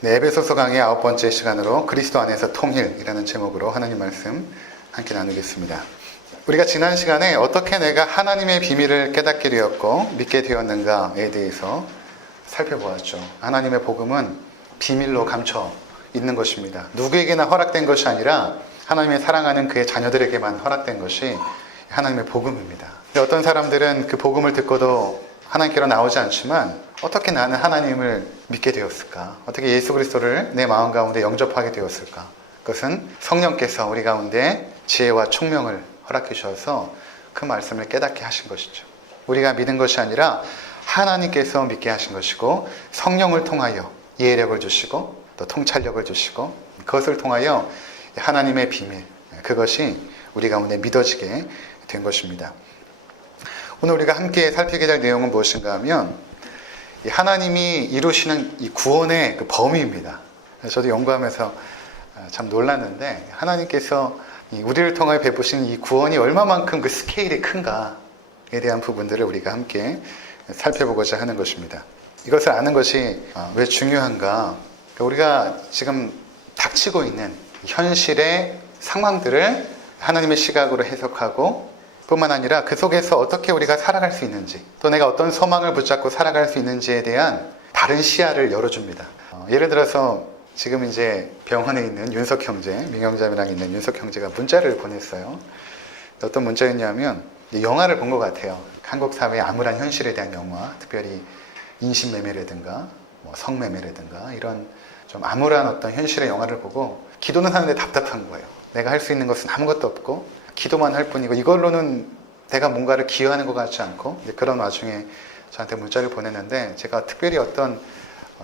네, 에베소서 강의 9번째 시간으로 그리스도 안에서 통일이라는 제목으로 하나님 말씀 함께 나누겠습니다. 우리가 지난 시간에 어떻게 내가 하나님의 비밀을 깨닫게 되었고 믿게 되었는가에 대해서 살펴보았죠. 하나님의 복음은 비밀로 감춰 있는 것입니다. 누구에게나 허락된 것이 아니라 하나님의 사랑하는 그의 자녀들에게만 허락된 것이 하나님의 복음입니다. 어떤 사람들은 그 복음을 듣고도 하나님께로 나오지 않지만 어떻게 나는 하나님을 믿게 되었을까? 어떻게 예수 그리스도를 내 마음 가운데 영접하게 되었을까? 그것은 성령께서 우리 가운데 지혜와 총명을 허락해 주셔서 그 말씀을 깨닫게 하신 것이죠. 우리가 믿은 것이 아니라 하나님께서 믿게 하신 것이고 성령을 통하여 이해력을 주시고 또 통찰력을 주시고 그것을 통하여 하나님의 비밀, 그것이 우리 가운데 믿어지게 된 것입니다. 오늘 우리가 함께 살피게 될 내용은 무엇인가 하면 하나님이 이루시는 이 구원의 그 범위입니다. 저도 연구하면서 참 놀랐는데 하나님께서 우리를 통하여 베푸신 이 구원이 얼마만큼 그 스케일이 큰가에 대한 부분들을 우리가 함께 살펴보고자 하는 것입니다. 이것을 아는 것이 왜 중요한가? 우리가 지금 닥치고 있는 현실의 상황들을 하나님의 시각으로 해석하고 뿐만 아니라 그 속에서 어떻게 우리가 살아갈 수 있는지 또 내가 어떤 소망을 붙잡고 살아갈 수 있는지에 대한 다른 시야를 열어줍니다. 예를 들어서 지금 이제 병원에 있는 윤석 형제, 민경자매랑 있는 윤석 형제가 문자를 보냈어요. 어떤 문자였냐면 영화를 본 것 같아요. 한국 사회의 암울한 현실에 대한 영화, 특별히 인신매매라든가 성매매라든가 이런 좀 암울한 어떤 현실의 영화를 보고 기도는 하는데 답답한 거예요. 내가 할 수 있는 것은 아무것도 없고 기도만 할 뿐이고 이걸로는 내가 뭔가를 기여하는 것 같지 않고 그런 와중에 저한테 문자를 보냈는데 제가 특별히 어떤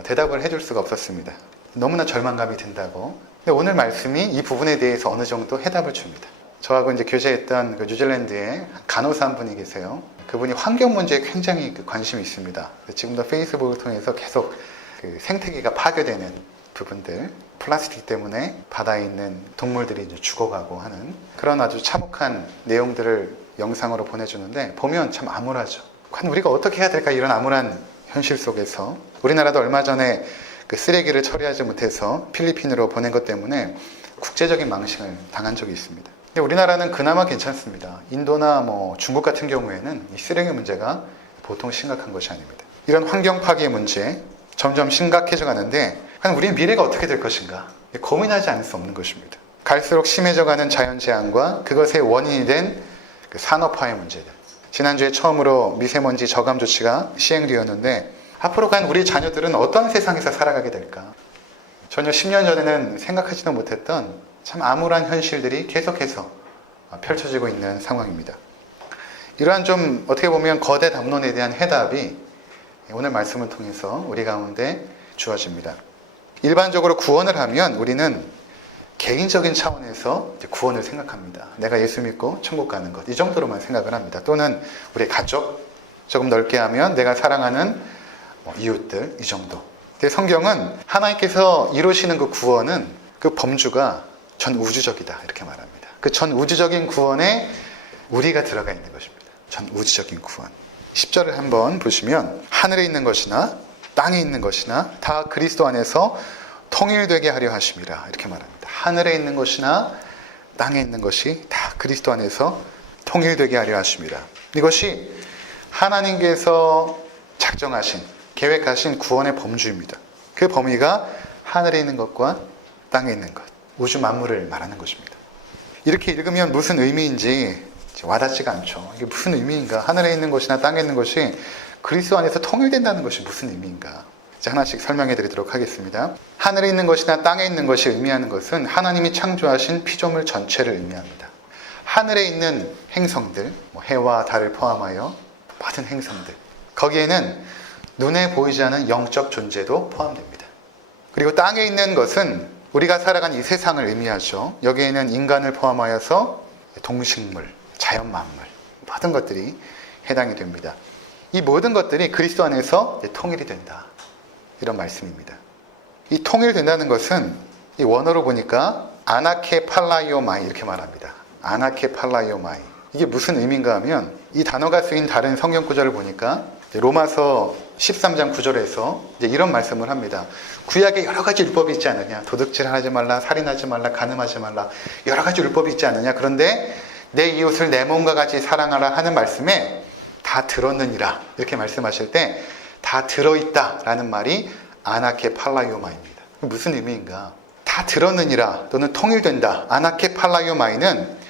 대답을 해줄 수가 없었습니다. 너무나 절망감이 든다고. 근데 오늘 말씀이 이 부분에 대해서 어느 정도 해답을 줍니다. 저하고 이제 교제했던 그 뉴질랜드에 간호사 한 분이 계세요. 그분이 환경 문제에 굉장히 관심이 있습니다. 지금도 페이스북을 통해서 계속 그 생태계가 파괴되는 부분들, 플라스틱 때문에 바다에 있는 동물들이 이제 죽어가고 하는 그런 아주 참혹한 내용들을 영상으로 보내주는데 보면 참 암울하죠. 과연 우리가 어떻게 해야 될까? 이런 암울한 현실 속에서 우리나라도 얼마 전에 그 쓰레기를 처리하지 못해서 필리핀으로 보낸 것 때문에 국제적인 망신을 당한 적이 있습니다. 근데 우리나라는 그나마 괜찮습니다. 인도나 중국 같은 경우에는 이 쓰레기 문제가 보통 심각한 것이 아닙니다. 이런 환경 파괴 문제 점점 심각해져 가는데 과연 우리의 미래가 어떻게 될 것인가 고민하지 않을 수 없는 것입니다. 갈수록 심해져가는 자연재앙과 그것의 원인이 된 그 산업화의 문제들. 지난주에 처음으로 미세먼지 저감 조치가 시행되었는데 앞으로 과연 우리 자녀들은 어떤 세상에서 살아가게 될까? 전혀 10년 전에는 생각하지도 못했던 참 암울한 현실들이 계속해서 펼쳐지고 있는 상황입니다. 이러한 좀 어떻게 보면 거대 담론에 대한 해답이 오늘 말씀을 통해서 우리 가운데 주어집니다. 일반적으로 구원을 하면 우리는 개인적인 차원에서 구원을 생각합니다. 내가 예수 믿고 천국 가는 것, 이 정도로만 생각을 합니다. 또는 우리 가족, 조금 넓게 하면 내가 사랑하는 이웃들, 이 정도. 근데 성경은 하나님께서 이루시는 그 구원은 그 범주가 전 우주적이다 이렇게 말합니다. 그 전 우주적인 구원에 우리가 들어가 있는 것입니다. 전 우주적인 구원. 10절을 한번 보시면 하늘에 있는 것이나 땅에 있는 것이나 다 그리스도 안에서 통일되게 하려 하심이라 이렇게 말합니다. 하늘에 있는 것이나 땅에 있는 것이 다 그리스도 안에서 통일되게 하려 하심이라. 이것이 하나님께서 작정하신 계획하신 구원의 범주입니다. 그 범위가 하늘에 있는 것과 땅에 있는 것, 우주 만물을 말하는 것입니다. 이렇게 읽으면 무슨 의미인지 와닿지가 않죠. 이게 무슨 의미인가? 하늘에 있는 것이나 땅에 있는 것이 그리스도 안에서 통일된다는 것이 무슨 의미인가? 이제 하나씩 설명해 드리도록 하겠습니다. 하늘에 있는 것이나 땅에 있는 것이 의미하는 것은 하나님이 창조하신 피조물 전체를 의미합니다. 하늘에 있는 행성들, 해와 달을 포함하여 모든 행성들, 거기에는 눈에 보이지 않은 영적 존재도 포함됩니다. 그리고 땅에 있는 것은 우리가 살아가는 이 세상을 의미하죠. 여기에는 인간을 포함하여서 동식물, 자연 만물, 모든 것들이 해당이 됩니다. 이 모든 것들이 그리스도 안에서 통일이 된다. 이런 말씀입니다. 이 통일된다는 것은 이 원어로 보니까 아나케 팔라이오마이 이렇게 말합니다. 아나케 팔라이오마이. 이게 무슨 의미인가 하면 이 단어가 쓰인 다른 성경 구절을 보니까 로마서 13장 9절에서 이제 이런 말씀을 합니다. 구약에 여러 가지 율법이 있지 않느냐. 도둑질하지 말라, 살인하지 말라, 간음하지 말라. 여러 가지 율법이 있지 않느냐. 그런데 내 이웃을 내 몸과 같이 사랑하라 하는 말씀에 다 들었느니라. 이렇게 말씀하실 때 다 들어있다라는 말이 아나케 팔라이오마입니다. 무슨 의미인가? 다 들었느니라 또는 통일된다. 아나케 팔라이오마이는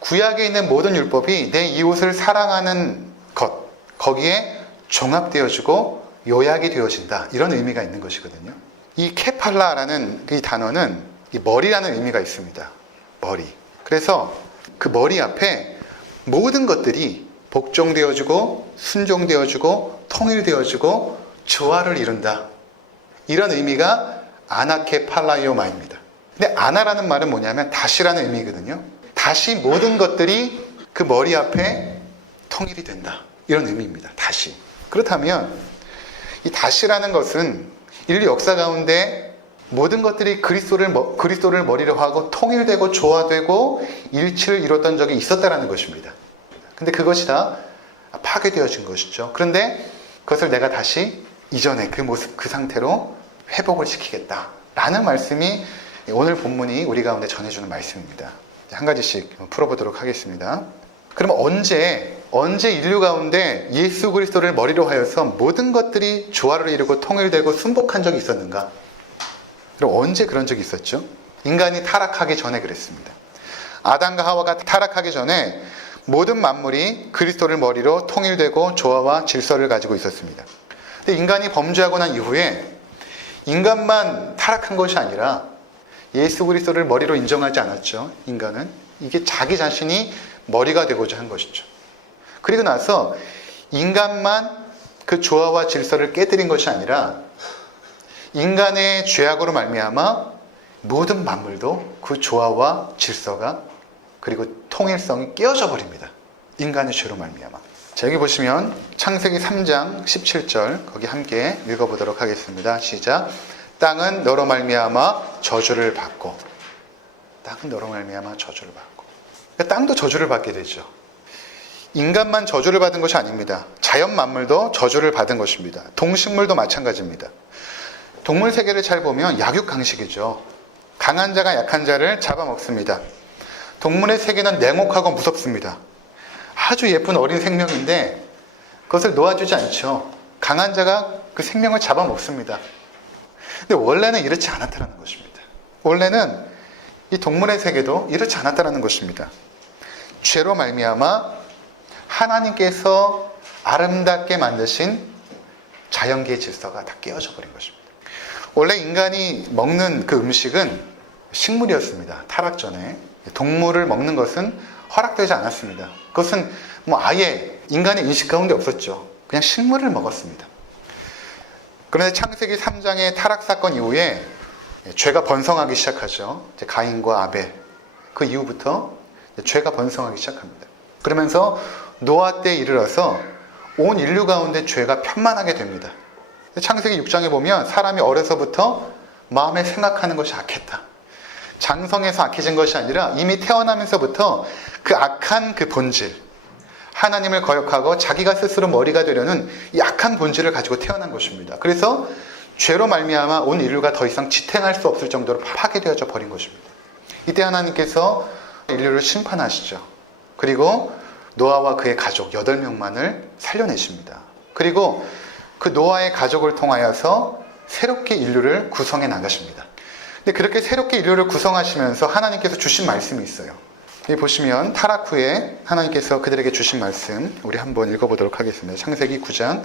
구약에 있는 모든 율법이 내 이웃을 사랑하는 것, 거기에 종합되어지고 요약이 되어진다. 이런 의미가 있는 것이거든요. 이 케팔라라는 이 단어는 이 머리라는 의미가 있습니다. 머리. 그래서 그 머리 앞에 모든 것들이 복종되어지고 순종되어지고 통일되어지고 조화를 이룬다. 이런 의미가 아나케 팔라이오마입니다. 근데 아나라는 말은 뭐냐면 다시라는 의미거든요. 다시 모든 것들이 그 머리 앞에 통일이 된다. 이런 의미입니다. 다시. 그렇다면 이 다시라는 것은 인류 역사 가운데 모든 것들이 그리스도를 머리로 하고 통일되고 조화되고 일치를 이뤘던 적이 있었다는 것입니다. 근데 그것이 다 파괴되어진 것이죠. 그런데 그것을 내가 다시 이전의 그 모습, 그 상태로 회복을 시키겠다라는 말씀이 오늘 본문이 우리 가운데 전해주는 말씀입니다. 한 가지씩 풀어보도록 하겠습니다. 그러면 언제 인류 가운데 예수 그리스도를 머리로 하여서 모든 것들이 조화를 이루고 통일되고 순복한 적이 있었는가? 그럼 언제 그런 적이 있었죠? 인간이 타락하기 전에 그랬습니다. 아담과 하와가 타락하기 전에 모든 만물이 그리스도를 머리로 통일되고 조화와 질서를 가지고 있었습니다. 근데 인간이 범죄하고 난 이후에 인간만 타락한 것이 아니라 예수 그리스도를 머리로 인정하지 않았죠. 인간은 이게 자기 자신이 머리가 되고자 한 것이죠. 그리고 나서 인간만 그 조화와 질서를 깨뜨린 것이 아니라 인간의 죄악으로 말미암아 모든 만물도 그 조화와 질서가 그리고 통일성이 깨어져 버립니다. 인간의 죄로 말미암아. 자, 여기 보시면 창세기 3장 17절 거기 함께 읽어보도록 하겠습니다. 시작. 땅은 너로 말미암아 저주를 받고. 땅은 너로 말미암아 저주를 받고. 그러니까 땅도 저주를 받게 되죠. 인간만 저주를 받은 것이 아닙니다. 자연 만물도 저주를 받은 것입니다. 동식물도 마찬가지입니다. 동물 세계를 잘 보면 약육강식이죠. 강한 자가 약한 자를 잡아먹습니다. 동물의 세계는 냉혹하고 무섭습니다. 아주 예쁜 어린 생명인데 그것을 놓아주지 않죠. 강한 자가 그 생명을 잡아먹습니다. 근데 원래는 이렇지 않았다는 것입니다. 원래는 이 동물의 세계도 이렇지 않았다는 것입니다. 죄로 말미암아 하나님께서 아름답게 만드신 자연계의 질서가 다 깨어져 버린 것입니다. 원래 인간이 먹는 그 음식은 식물이었습니다. 타락 전에. 동물을 먹는 것은 허락되지 않았습니다. 그것은 뭐 아예 인간의 인식 가운데 없었죠. 그냥 식물을 먹었습니다. 그런데 창세기 3장의 타락 사건 이후에 죄가 번성하기 시작하죠. 가인과 아벨. 그 이후부터 죄가 번성하기 시작합니다. 그러면서 노아 때에 이르러서 온 인류 가운데 죄가 편만하게 됩니다. 창세기 6장에 보면 사람이 어려서부터 마음에 생각하는 것이 악했다. 장성에서 악해진 것이 아니라 이미 태어나면서부터 그 악한 그 본질, 하나님을 거역하고 자기가 스스로 머리가 되려는 이 악한 본질을 가지고 태어난 것입니다. 그래서 죄로 말미암아 온 인류가 더 이상 지탱할 수 없을 정도로 파괴되어져 버린 것입니다. 이때 하나님께서 인류를 심판하시죠. 그리고 노아와 그의 가족 8명만을 살려내십니다. 그리고 그 노아의 가족을 통하여서 새롭게 인류를 구성해 나가십니다. 근데 그렇게 새롭게 인류를 구성하시면서 하나님께서 주신 말씀이 있어요. 여기 보시면 타락 후에 하나님께서 그들에게 주신 말씀 우리 한번 읽어보도록 하겠습니다. 창세기 9장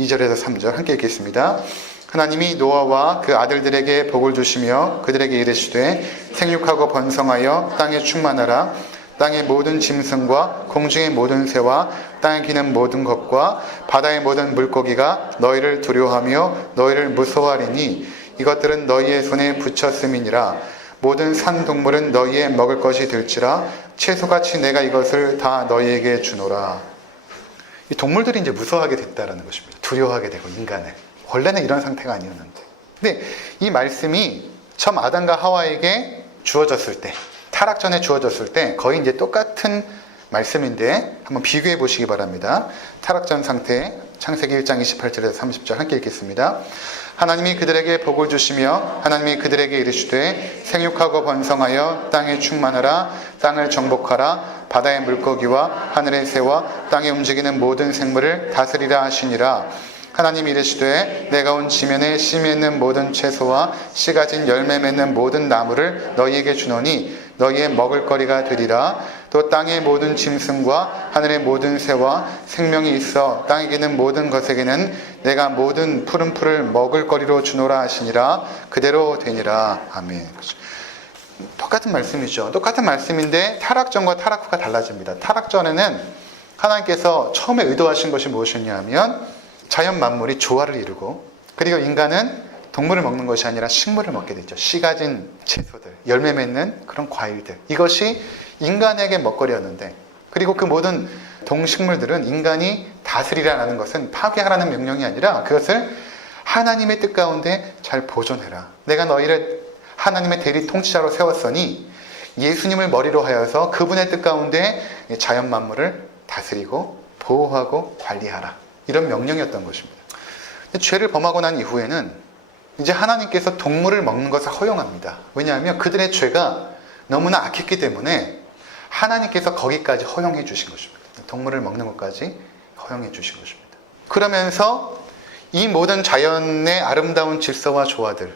2절에서 3절 함께 읽겠습니다. 하나님이 노아와 그 아들들에게 복을 주시며 그들에게 이르시되 생육하고 번성하여 땅에 충만하라. 땅의 모든 짐승과 공중의 모든 새와 땅에 기는 모든 것과 바다의 모든 물고기가 너희를 두려워하며 너희를 무서워하리니 이것들은 너희의 손에 붙였음이니라. 모든 산동물은 너희의 먹을 것이 될지라. 채소같이 내가 이것을 다 너희에게 주노라. 이 동물들이 이제 무서워하게 됐다는 것입니다. 두려워하게 되고 인간을. 원래는 이런 상태가 아니었는데. 근데 이 말씀이 처음 아담과 하와에게 주어졌을 때, 타락 전에 주어졌을 때 거의 이제 똑같은 말씀인데 한번 비교해 보시기 바랍니다. 타락전 상태, 창세기 1장 28절에서 30절 함께 읽겠습니다. 하나님이 그들에게 복을 주시며 하나님이 그들에게 이르시되 생육하고 번성하여 땅에 충만하라. 땅을 정복하라. 바다의 물고기와 하늘의 새와 땅에 움직이는 모든 생물을 다스리라 하시니라. 하나님이 이르시되 내가 온 지면에 씨 맺는 모든 채소와 씨 가진 열매 맺는 모든 나무를 너희에게 주노니 너희의 먹을거리가 되리라. 또 땅의 모든 짐승과 하늘의 모든 새와 생명이 있어 땅에 기는 모든 것에게는 내가 모든 푸른 풀을 먹을거리로 주노라 하시니라. 그대로 되니라. 아멘. 똑같은 말씀이죠. 똑같은 말씀인데 타락 전과 타락 후가 달라집니다. 타락 전에는 하나님께서 처음에 의도하신 것이 무엇이었냐 하면 자연 만물이 조화를 이루고, 그리고 인간은 동물을 먹는 것이 아니라 식물을 먹게 되죠. 씨 가진 채소들, 열매 맺는 그런 과일들, 이것이 인간에게 먹거리였는데, 그리고 그 모든 동식물들은 인간이 다스리라는 것은 파괴하라는 명령이 아니라 그것을 하나님의 뜻 가운데 잘 보존해라. 내가 너희를 하나님의 대리 통치자로 세웠으니 예수님을 머리로 하여서 그분의 뜻 가운데 자연 만물을 다스리고 보호하고 관리하라. 이런 명령이었던 것입니다. 죄를 범하고 난 이후에는 이제 하나님께서 동물을 먹는 것을 허용합니다. 왜냐하면 그들의 죄가 너무나 악했기 때문에 하나님께서 거기까지 허용해 주신 것입니다. 동물을 먹는 것까지 허용해 주신 것입니다. 그러면서 이 모든 자연의 아름다운 질서와 조화들,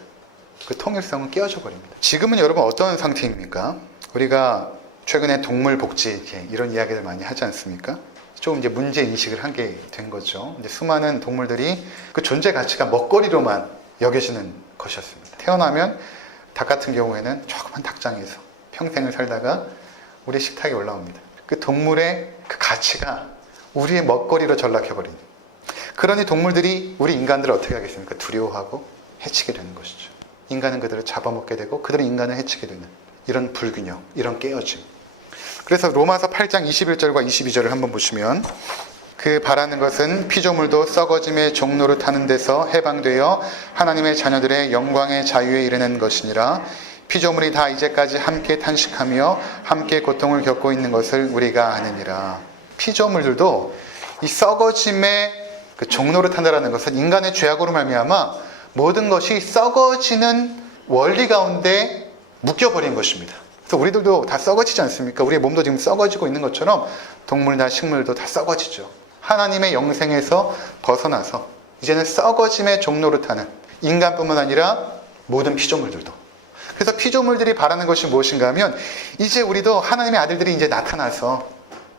그 통일성은 깨어져 버립니다. 지금은 여러분 어떤 상태입니까? 우리가 최근에 동물 복지 이런 이야기를 많이 하지 않습니까? 좀 이제 문제 인식을 하게 된 거죠. 이제 수많은 동물들이 그 존재 가치가 먹거리로만 여겨지는 것이었습니다. 태어나면 닭 같은 경우에는 조그만 닭장에서 평생을 살다가 우리 식탁에 올라옵니다. 그 동물의 그 가치가 우리의 먹거리로 전락해버린, 그러니 동물들이 우리 인간들을 어떻게 하겠습니까? 두려워하고 해치게 되는 것이죠. 인간은 그들을 잡아먹게 되고 그들은 인간을 해치게 되는 이런 불균형, 이런 깨어짐. 그래서 로마서 8장 21절과 22절을 한번 보시면, 그 바라는 것은 피조물도 썩어짐의 종로를 타는 데서 해방되어 하나님의 자녀들의 영광의 자유에 이르는 것이니라. 피조물이 다 이제까지 함께 탄식하며 함께 고통을 겪고 있는 것을 우리가 아느니라. 피조물들도 이 썩어짐의 그 종로를 탄다라는 것은 인간의 죄악으로 말미암아 모든 것이 썩어지는 원리 가운데 묶여버린 것입니다. 그래서 우리들도 다 썩어지지 않습니까? 우리의 몸도 지금 썩어지고 있는 것처럼 동물이나 식물도 다 썩어지죠. 하나님의 영생에서 벗어나서 이제는 썩어짐의 종로를 타는 인간뿐만 아니라 모든 피조물들도. 그래서 피조물들이 바라는 것이 무엇인가 하면, 이제 우리도 하나님의 아들들이 이제 나타나서,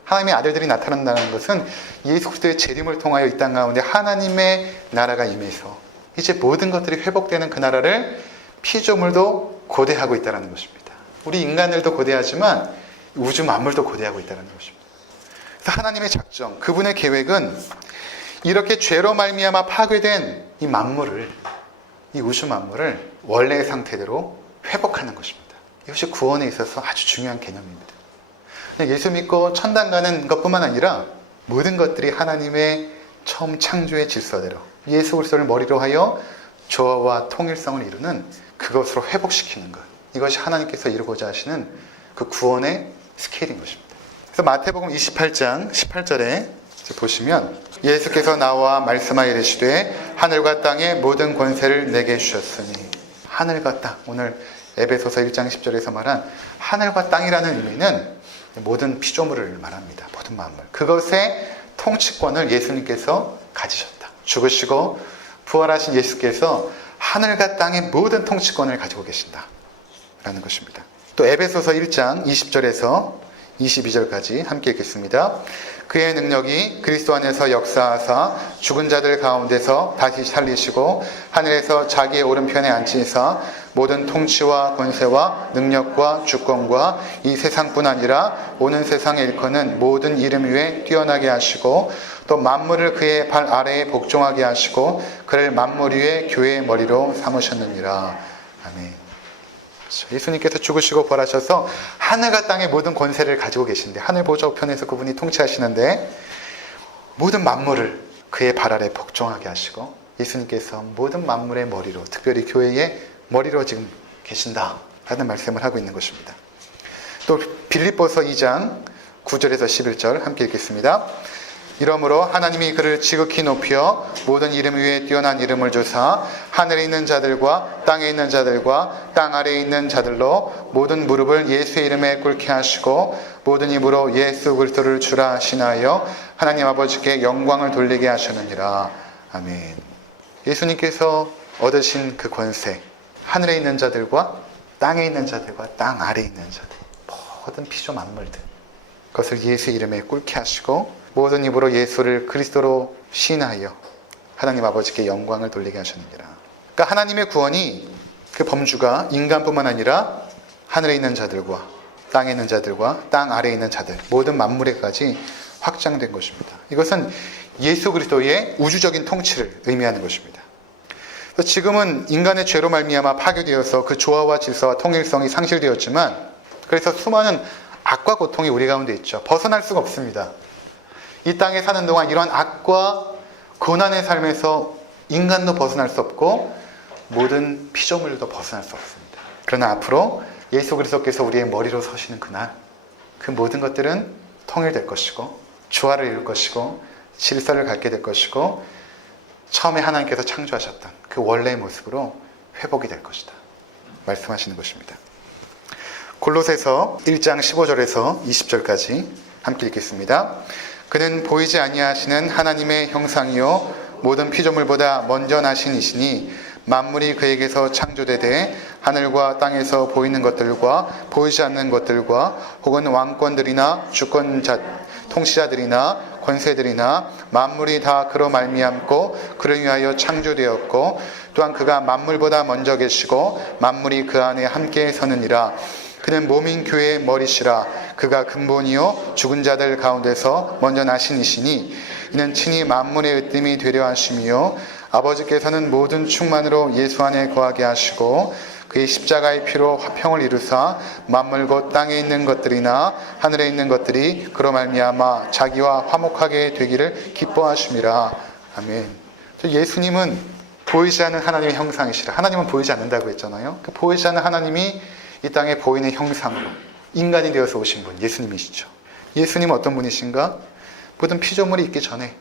하나님의 아들들이 나타난다는 것은 예수 그리스도의 재림을 통하여 이 땅 가운데 하나님의 나라가 임해서 이제 모든 것들이 회복되는 그 나라를 피조물도 고대하고 있다는 것입니다. 우리 인간들도 고대하지만 우주 만물도 고대하고 있다는 것입니다. 그래서 하나님의 작정, 그분의 계획은 이렇게 죄로 말미암아 파괴된 이 만물을, 이 우주 만물을 원래의 상태대로 회복하는 것입니다. 이것이 구원에 있어서 아주 중요한 개념입니다. 예수 믿고 천당 가는 것뿐만 아니라 모든 것들이 하나님의 처음 창조의 질서대로 예수 그리스도를 머리로 하여 조화와 통일성을 이루는 그것으로 회복시키는 것, 이것이 하나님께서 이루고자 하시는 그 구원의 스케일인 것입니다. 그래서 마태복음 28장 18절에 보시면, 예수께서 나와 말씀하여 이르시되 하늘과 땅의 모든 권세를 내게 주셨으니, 하늘과 땅, 오늘 에베소서 1장 10절에서 말한 하늘과 땅이라는 의미는 모든 피조물을 말합니다. 모든 만물, 그것의 통치권을 예수님께서 가지셨다. 죽으시고 부활하신 예수께서 하늘과 땅의 모든 통치권을 가지고 계신다 라는 것입니다. 또 에베소서 1장 20절에서 22절까지 함께 읽겠습니다. 그의 능력이 그리스도 안에서 역사하사 죽은 자들 가운데서 다시 살리시고 하늘에서 자기의 오른편에 앉히사 모든 통치와 권세와 능력과 주권과 이 세상뿐 아니라 오는 세상에 일컫는 모든 이름 위에 뛰어나게 하시고, 또 만물을 그의 발 아래에 복종하게 하시고 그를 만물 위에 교회의 머리로 삼으셨느니라. 아멘. 예수님께서 죽으시고 부활하셔서 하늘과 땅의 모든 권세를 가지고 계신데, 하늘 보좌 우편에서 그분이 통치하시는데 모든 만물을 그의 발 아래 복종하게 하시고 예수님께서 모든 만물의 머리로, 특별히 교회의 머리로 지금 계신다 라는 말씀을 하고 있는 것입니다. 또 빌립보서 2장 9절에서 11절 함께 읽겠습니다. 이러므로 하나님이 그를 지극히 높여 모든 이름 위에 뛰어난 이름을 주사 하늘에 있는 자들과 땅에 있는 자들과 땅 아래에 있는 자들로 모든 무릎을 예수의 이름에 꿇게 하시고 모든 입으로 예수 그리스도를 주라 하시나요 하나님 아버지께 영광을 돌리게 하셨느니라. 아멘. 예수님께서 얻으신 그 권세, 하늘에 있는 자들과 땅에 있는 자들과 땅 아래에 있는 자들, 모든 피조 만물들, 그것을 예수 이름에 꿇게 하시고 모든 입으로 예수를 그리스도로 시인하여 하나님 아버지께 영광을 돌리게 하셨느니라. 그러니까 하나님의 구원이 그 범주가 인간뿐만 아니라 하늘에 있는 자들과 땅에 있는 자들과 땅 아래에 있는 자들, 모든 만물에까지 확장된 것입니다. 이것은 예수 그리스도의 우주적인 통치를 의미하는 것입니다. 지금은 인간의 죄로 말미암아 파괴되어서 그 조화와 질서와 통일성이 상실되었지만, 그래서 수많은 악과 고통이 우리 가운데 있죠. 벗어날 수가 없습니다. 이 땅에 사는 동안 이러한 악과 고난의 삶에서 인간도 벗어날 수 없고 모든 피조물도 벗어날 수 없습니다. 그러나 앞으로 예수 그리스도께서 우리의 머리로 서시는 그날, 그 모든 것들은 통일될 것이고 조화를 이룰 것이고 질서를 갖게 될 것이고 처음에 하나님께서 창조하셨던 그 원래의 모습으로 회복이 될 것이다 말씀하시는 것입니다. 골로새서 1장 15절에서 20절까지 함께 읽겠습니다. 그는 보이지 아니하시는 하나님의 형상이요 모든 피조물보다 먼저 나신 이시니 만물이 그에게서 창조되되 하늘과 땅에서 보이는 것들과 보이지 않는 것들과 혹은 왕권들이나 주권자 통치자들이나 권세들이나 만물이 다 그로 말미암고 그를 위하여 창조되었고 또한 그가 만물보다 먼저 계시고 만물이 그 안에 함께 서느니라. 그는 몸인 교회의 머리시라. 그가 근본이요 죽은 자들 가운데서 먼저 나신 이시니 이는 친히 만물의 으뜸이 되려 하심이요 아버지께서는 모든 충만으로 예수 안에 거하게 하시고 그의 십자가의 피로 화평을 이루사 만물 곧 땅에 있는 것들이나 하늘에 있는 것들이 그로 말미암아 자기와 화목하게 되기를 기뻐하심이라. 아멘. 예수님은 보이지 않는 하나님의 형상이시라. 하나님은 보이지 않는다고 했잖아요. 그 보이지 않는 하나님이 이 땅에 보이는 형상으로 인간이 되어서 오신 분, 예수님이시죠. 예수님은 어떤 분이신가? 모든 피조물이 있기 전에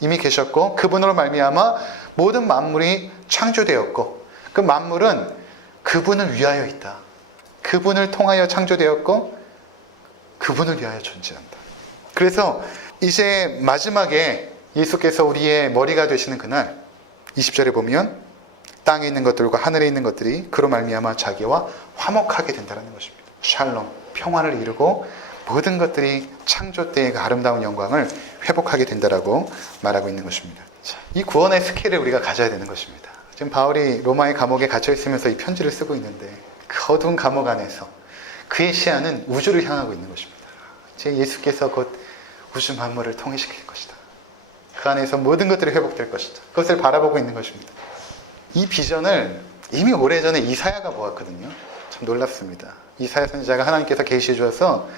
이미 계셨고 그분으로 말미암아 모든 만물이 창조되었고 그 만물은 그분을 위하여 있다. 그분을 통하여 창조되었고 그분을 위하여 존재한다. 그래서 이제 마지막에 예수께서 우리의 머리가 되시는 그날 20절에 보면 땅에 있는 것들과 하늘에 있는 것들이 그로 말미암아 자기와 화목하게 된다는 것입니다. 샬롬, 평화를 이루고 모든 것들이 창조 때의 그 아름다운 영광을 회복하게 된다라고 말하고 있는 것입니다. 자, 이 구원의 스케일을 우리가 가져야 되는 것입니다. 지금 바울이 로마의 감옥에 갇혀 있으면서 이 편지를 쓰고 있는데 그 어두운 감옥 안에서 그의 시야는 우주를 향하고 있는 것입니다. 제 예수께서 곧 우주 만물을 통일시킬 것이다. 그 안에서 모든 것들이 회복될 것이다. 그것을 바라보고 있는 것입니다. 이 비전을 이미 오래전에 이사야가 보았거든요. 참 놀랍습니다. 이사야 선지자가 하나님께서 계시해 주어서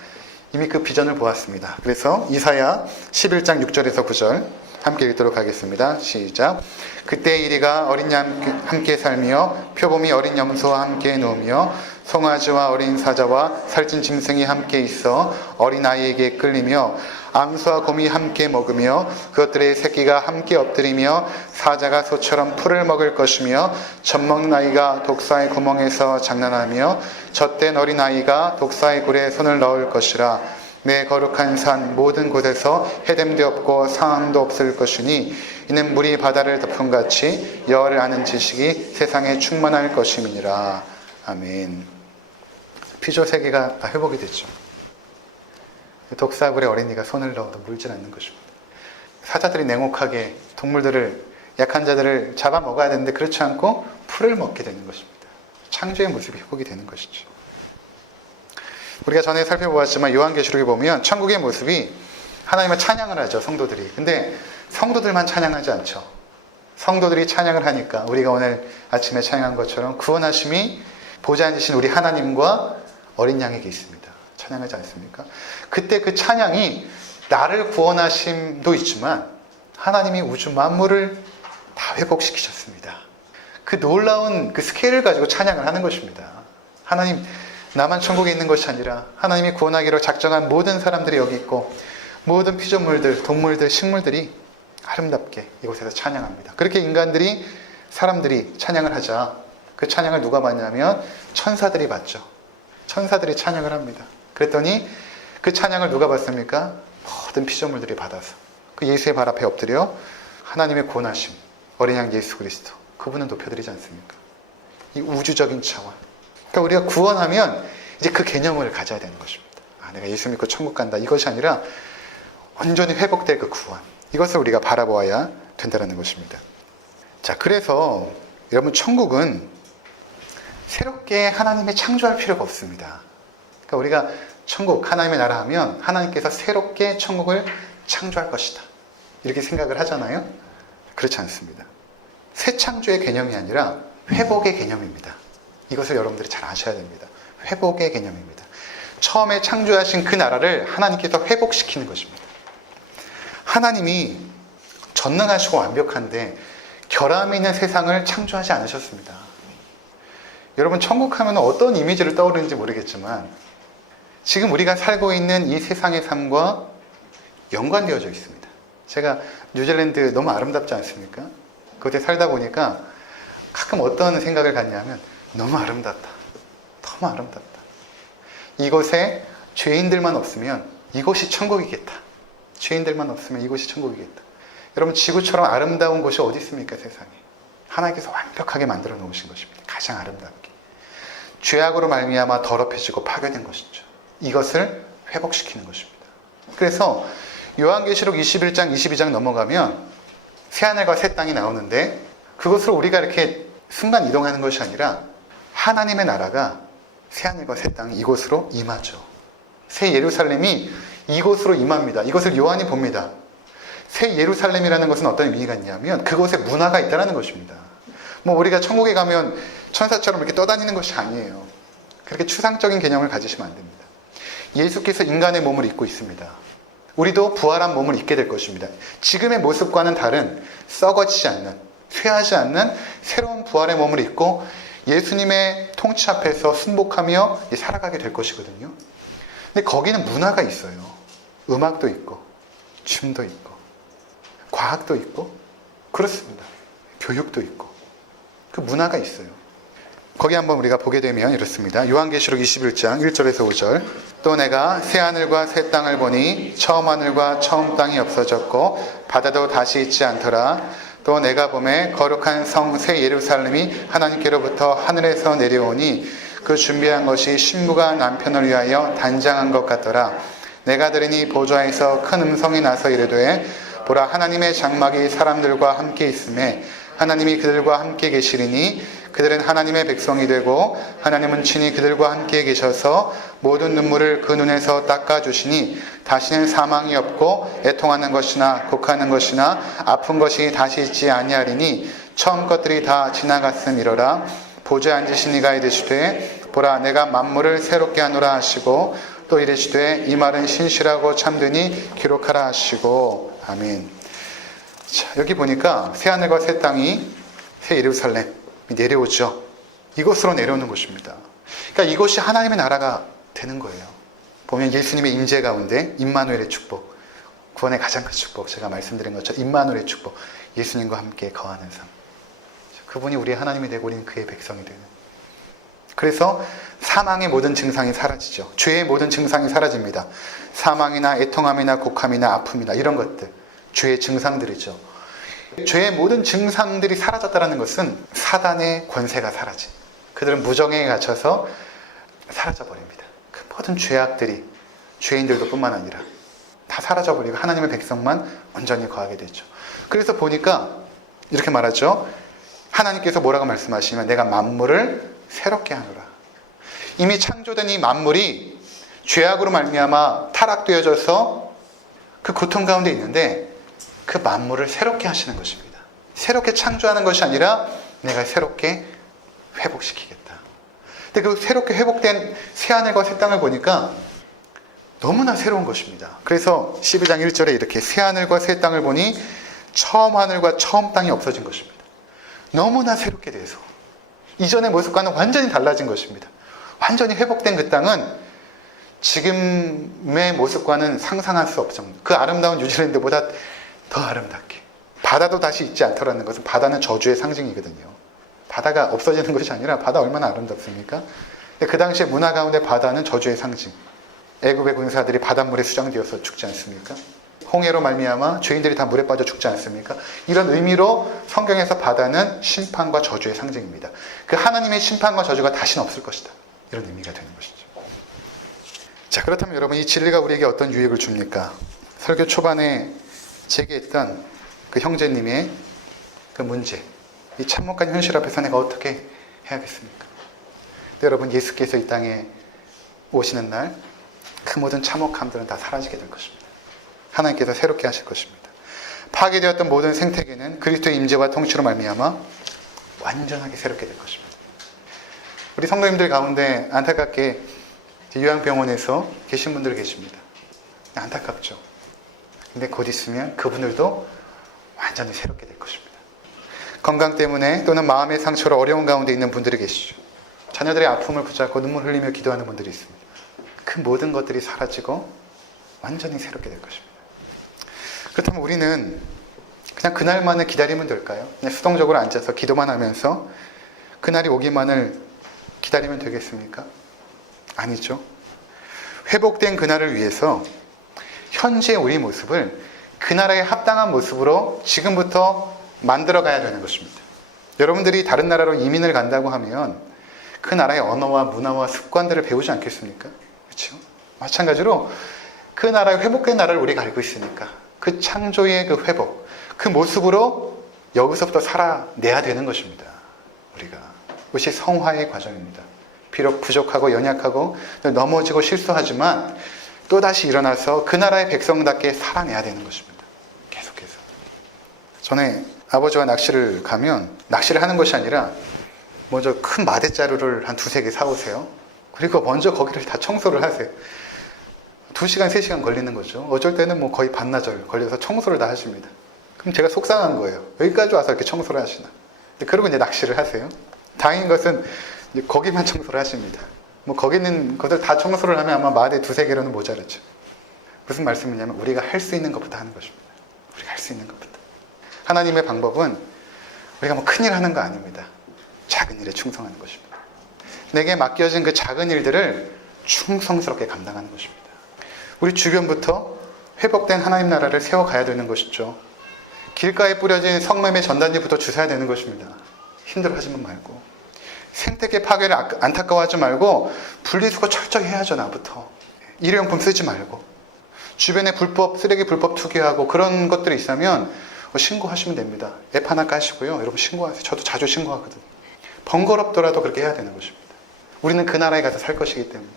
이미 그 비전을 보았습니다. 그래서 이사야 11장 6절에서 9절 함께 읽도록 하겠습니다. 시작. 그때 이리가 어린 양 함께 살며 표범이 어린 염소와 함께 누우며 송아지와 어린 사자와 살찐 짐승이 함께 있어 어린 아이에게 끌리며 암수와 곰이 함께 먹으며 그것들의 새끼가 함께 엎드리며 사자가 소처럼 풀을 먹을 것이며 젖먹는 아이가 독사의 구멍에서 장난하며 젖된 어린 아이가 독사의 굴에 손을 넣을 것이라. 내 거룩한 산 모든 곳에서 해됨도 없고 상함도 없을 것이니 이는 물이 바다를 덮음같이 여호와를 아는 지식이 세상에 충만할 것임이니라. 아멘. 피조 세계가 다 회복이 됐죠. 독사굴에 어린이가 손을 넣어도 물질 않는 것입니다. 사자들이 냉혹하게 동물들을, 약한 자들을 잡아먹어야 되는데 그렇지 않고 풀을 먹게 되는 것입니다. 창조의 모습이 회복이 되는 것이죠. 우리가 전에 살펴보았지만 요한계시록에 보면 천국의 모습이 하나님을 찬양을 하죠, 성도들이. 근데 성도들만 찬양하지 않죠. 성도들이 찬양을 하니까 우리가 오늘 아침에 찬양한 것처럼 구원하심이 보좌 앉으신 우리 하나님과 어린 양에게 있습니다. 찬양하지 않습니까? 그때 그 찬양이 나를 구원하심도 있지만 하나님이 우주 만물을 다 회복시키셨습니다. 그 놀라운 그 스케일을 가지고 찬양을 하는 것입니다. 하나님, 나만 천국에 있는 것이 아니라 하나님이 구원하기로 작정한 모든 사람들이 여기 있고 모든 피조물들, 동물들, 식물들이 아름답게 이곳에서 찬양합니다. 그렇게 인간들이, 사람들이 찬양을 하자 그 찬양을 누가 받냐면 천사들이 받죠. 천사들이 찬양을 합니다. 그랬더니 그 찬양을 누가 받습니까? 모든 피조물들이 받아서 그 예수의 발 앞에 엎드려 하나님의 구원하심, 어린 양 예수 그리스도, 그분은 높여드리지 않습니까? 이 우주적인 차원. 그러니까 우리가 구원하면 이제 그 개념을 가져야 되는 것입니다. 내가 예수 믿고 천국 간다. 이것이 아니라 완전히 회복될 그 구원. 이것을 우리가 바라보아야 된다는 것입니다. 자, 그래서 여러분, 천국은 새롭게 하나님이 창조할 필요가 없습니다. 그러니까 우리가 천국, 하나님의 나라 하면 하나님께서 새롭게 천국을 창조할 것이다, 이렇게 생각을 하잖아요. 그렇지 않습니다. 새 창조의 개념이 아니라 회복의 개념입니다. 이것을 여러분들이 잘 아셔야 됩니다. 회복의 개념입니다. 처음에 창조하신 그 나라를 하나님께서 회복시키는 것입니다. 하나님이 전능하시고 완벽한데 결함이 있는 세상을 창조하지 않으셨습니다. 여러분, 천국 하면 어떤 이미지를 떠오르는지 모르겠지만 지금 우리가 살고 있는 이 세상의 삶과 연관되어져 있습니다. 제가 뉴질랜드 너무 아름답지 않습니까? 그곳에 살다 보니까 가끔 어떤 생각을 갖냐면 너무 아름답다. 너무 아름답다. 이곳에 죄인들만 없으면 이곳이 천국이겠다. 죄인들만 없으면 이곳이 천국이겠다. 여러분, 지구처럼 아름다운 곳이 어디 있습니까, 세상에? 하나님께서 완벽하게 만들어 놓으신 것입니다. 가장 아름답게. 죄악으로 말미암아 더럽혀지고 파괴된 것이죠. 이것을 회복시키는 것입니다. 그래서 요한계시록 21장, 22장 넘어가면 새하늘과 새 땅이 나오는데 그것으로 우리가 이렇게 순간 이동하는 것이 아니라 하나님의 나라가 새하늘과 새 땅이 이곳으로 임하죠. 새 예루살렘이 이곳으로 임합니다. 이것을 요한이 봅니다. 새 예루살렘이라는 것은 어떤 의미가 있냐면 그곳에 문화가 있다는 것입니다. 우리가 천국에 가면 천사처럼 이렇게 떠다니는 것이 아니에요. 그렇게 추상적인 개념을 가지시면 안 됩니다. 예수께서 인간의 몸을 입고 있습니다. 우리도 부활한 몸을 입게 될 것입니다. 지금의 모습과는 다른, 썩어지지 않는, 쇠하지 않는 새로운 부활의 몸을 입고 예수님의 통치 앞에서 순복하며 살아가게 될 것이거든요. 근데 거기는 문화가 있어요. 음악도 있고 춤도 있고 과학도 있고 그렇습니다. 교육도 있고 그 문화가 있어요. 거기 한번 우리가 보게 되면 이렇습니다. 요한계시록 21장 1절에서 5절. 또 내가 새 하늘과 새 땅을 보니 처음 하늘과 처음 땅이 없어졌고 바다도 다시 있지 않더라. 또 내가 보매 거룩한 성 새 예루살렘이 하나님께로부터 하늘에서 내려오니 그 준비한 것이 신부가 남편을 위하여 단장한 것 같더라. 내가 들으니 보좌에서 큰 음성이 나서 이르되 보라, 하나님의 장막이 사람들과 함께 있음에 하나님이 그들과 함께 계시리니 그들은 하나님의 백성이 되고 하나님은 친히 그들과 함께 계셔서 모든 눈물을 그 눈에서 닦아주시니 다시는 사망이 없고 애통하는 것이나 곡하는 것이나 아픈 것이 다시 있지 아니하리니 처음 것들이 다 지나갔음이로라. 보좌에 앉으신 이가 이르시되 보라, 내가 만물을 새롭게 하노라 하시고 또 이르시되 이 말은 신실하고 참되니 기록하라 하시고. 아멘. 자, 여기 보니까 새하늘과 새 땅이 새 예루살렘이 내려오죠. 이곳으로 내려오는 곳입니다. 그러니까 이곳이 하나님의 나라가 되는 거예요. 보면 예수님의 임재 가운데 임마누엘의 축복, 구원의 가장 큰 축복, 제가 말씀드린 것처럼 임마누엘의 축복, 예수님과 함께 거하는 삶. 그분이 우리의 하나님이 되고 우리는 그의 백성이 되는. 그래서 사망의 모든 증상이 사라지죠. 죄의 모든 증상이 사라집니다. 사망이나 애통함이나 곡함이나 아픔이나 이런 것들, 죄의 증상들이죠. 죄의 모든 증상들이 사라졌다는 것은 사단의 권세가 사라진, 그들은 무정에 갇혀서 사라져버립니다. 그 모든 죄악들이, 죄인들도 뿐만 아니라 다 사라져버리고 하나님의 백성만 온전히 거하게 되죠. 그래서 보니까 이렇게 말하죠. 하나님께서 뭐라고 말씀하시면 내가 만물을 새롭게 하노라. 이미 창조된 이 만물이 죄악으로 말미암아 타락되어져서 그 고통 가운데 있는데 그 만물을 새롭게 하시는 것입니다. 새롭게 창조하는 것이 아니라 내가 새롭게 회복시키겠다. 근데 그 새롭게 회복된 새하늘과 새 땅을 보니까 너무나 새로운 것입니다. 그래서 12장 1절에 이렇게 새하늘과 새 땅을 보니 처음 하늘과 처음 땅이 없어진 것입니다. 너무나 새롭게 돼서 이전의 모습과는 완전히 달라진 것입니다. 완전히 회복된 그 땅은 지금의 모습과는 상상할 수 없죠. 그 아름다운 뉴질랜드보다 더 아름답게. 바다도 다시 있지 않더라는 것은 바다는 저주의 상징이거든요. 바다가 없어지는 것이 아니라 바다 얼마나 아름답습니까? 근데 그 당시에 문화 가운데 바다는 저주의 상징. 애굽의 군사들이 바닷물에 수장되어서 죽지 않습니까? 홍해로 말미암아 죄인들이 다 물에 빠져 죽지 않습니까? 이런 의미로 성경에서 바다는 심판과 저주의 상징입니다. 그 하나님의 심판과 저주가 다시는 없을 것이다. 이런 의미가 되는 것이죠. 자, 그렇다면 여러분, 이 진리가 우리에게 어떤 유익을 줍니까? 설교 초반에 제기했던 그 형제님의 그 문제, 이 참혹한 현실 앞에서 내가 어떻게 해야겠습니까? 여러분, 예수께서 이 땅에 오시는 날 그 모든 참혹함들은 다 사라지게 될 것입니다. 하나님께서 새롭게 하실 것입니다. 파괴되었던 모든 생태계는 그리스도의 임재와 통치로 말미암아 완전하게 새롭게 될 것입니다. 우리 성도님들 가운데 안타깝게 요양병원에서 계신 분들 계십니다. 안타깝죠. 근데 곧 있으면 그분들도 완전히 새롭게 될 것입니다. 건강 때문에 또는 마음의 상처로 어려운 가운데 있는 분들이 계시죠. 자녀들의 아픔을 붙잡고 눈물 흘리며 기도하는 분들이 있습니다. 그 모든 것들이 사라지고 완전히 새롭게 될 것입니다. 그렇다면 우리는 그냥 그날만을 기다리면 될까요? 그냥 수동적으로 앉아서 기도만 하면서 그날이 오기만을 기다리면 되겠습니까? 아니죠. 회복된 그날을 위해서 현재 우리 모습을 그 나라에 합당한 모습으로 지금부터 만들어 가야 되는 것입니다. 여러분들이 다른 나라로 이민을 간다고 하면 그 나라의 언어와 문화와 습관들을 배우지 않겠습니까? 그렇죠? 마찬가지로 그 나라의 회복된 나라를 우리가 알고 있으니까 그 창조의 그 회복, 그 모습으로 여기서부터 살아내야 되는 것입니다. 우리가. 그것이 성화의 과정입니다. 비록 부족하고 연약하고 넘어지고 실수하지만 또다시 일어나서 그 나라의 백성답게 살아내야 되는 것입니다. 계속해서. 전에 아버지와 낚시를 가면 낚시를 하는 것이 아니라 먼저 큰 마대자루를 한 두세 개 사오세요. 그리고 먼저 거기를 다 청소를 하세요. 2시간, 3시간 걸리는 거죠. 어쩔 때는 뭐 거의 반나절 걸려서 청소를 다 하십니다. 그럼 제가 속상한 거예요. 여기까지 와서 이렇게 청소를 하시나. 그러고 이제 낚시를 하세요. 다행인 것은 이제 거기만 청소를 하십니다. 뭐 거기 있는 것들 다 청소를 하면 아마 마대 두세 개로는 모자르죠. 무슨 말씀이냐면 우리가 할 수 있는 것부터 하는 것입니다. 우리가 할 수 있는 것부터. 하나님의 방법은 우리가 뭐 큰일 하는 거 아닙니다. 작은 일에 충성하는 것입니다. 내게 맡겨진 그 작은 일들을 충성스럽게 감당하는 것입니다. 우리 주변부터 회복된 하나님 나라를 세워가야 되는 것이죠. 길가에 뿌려진 성매매 전단지부터 주셔야 되는 것입니다. 힘들어하지만 말고. 생태계 파괴를 안타까워하지 말고 분리수거 철저히 해야죠. 나부터. 일회용품 쓰지 말고. 주변에 쓰레기 불법 투기하고 그런 것들이 있으면 신고하시면 됩니다. 앱 하나 까시고요. 여러분 신고하세요. 저도 자주 신고하거든요. 번거롭더라도 그렇게 해야 되는 것입니다. 우리는 그 나라에 가서 살 것이기 때문에.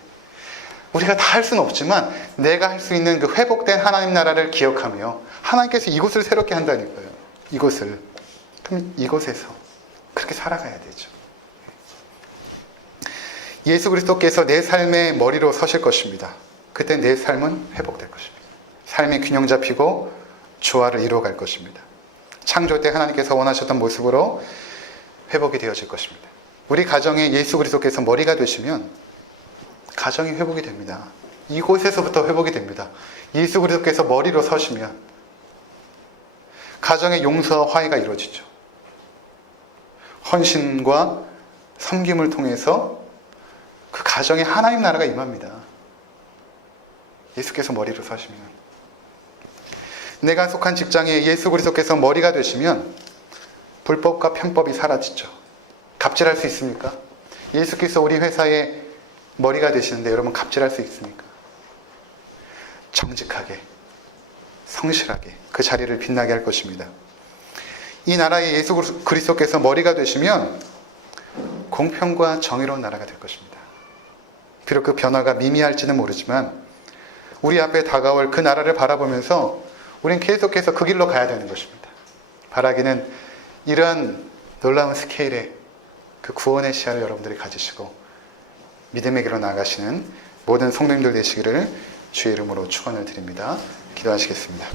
우리가 다 할 수는 없지만 내가 할 수 있는 그 회복된 하나님 나라를 기억하며 하나님께서 이곳을 새롭게 한다니까요. 이곳을. 그럼 이곳에서 그렇게 살아가야 되죠. 예수 그리스도께서 내 삶의 머리로 서실 것입니다. 그때 내 삶은 회복될 것입니다. 삶의 균형 잡히고 조화를 이루어갈 것입니다. 창조 때 하나님께서 원하셨던 모습으로 회복이 되어질 것입니다. 우리 가정에 예수 그리스도께서 머리가 되시면 가정이 회복이 됩니다. 이곳에서부터 회복이 됩니다. 예수 그리스도께서 머리로 서시면 가정의 용서와 화해가 이루어지죠. 헌신과 섬김을 통해서 그 가정에 하나님 나라가 임합니다. 예수께서 머리로 서시면. 내가 속한 직장에 예수 그리스도께서 머리가 되시면 불법과 편법이 사라지죠. 갑질할 수 있습니까? 예수께서 우리 회사에 머리가 되시는데 여러분 갑질할 수 있습니까? 정직하게, 성실하게 그 자리를 빛나게 할 것입니다. 이 나라에 예수 그리스도께서 머리가 되시면 공평과 정의로운 나라가 될 것입니다. 비록 그 변화가 미미할지는 모르지만 우리 앞에 다가올 그 나라를 바라보면서 우리는 계속해서 그 길로 가야 되는 것입니다. 바라기는 이러한 놀라운 스케일의 그 구원의 시야를 여러분들이 가지시고 믿음의 길로 나아가시는 모든 성도님들 되시기를 주의 이름으로 축원을 드립니다. 기도하시겠습니다.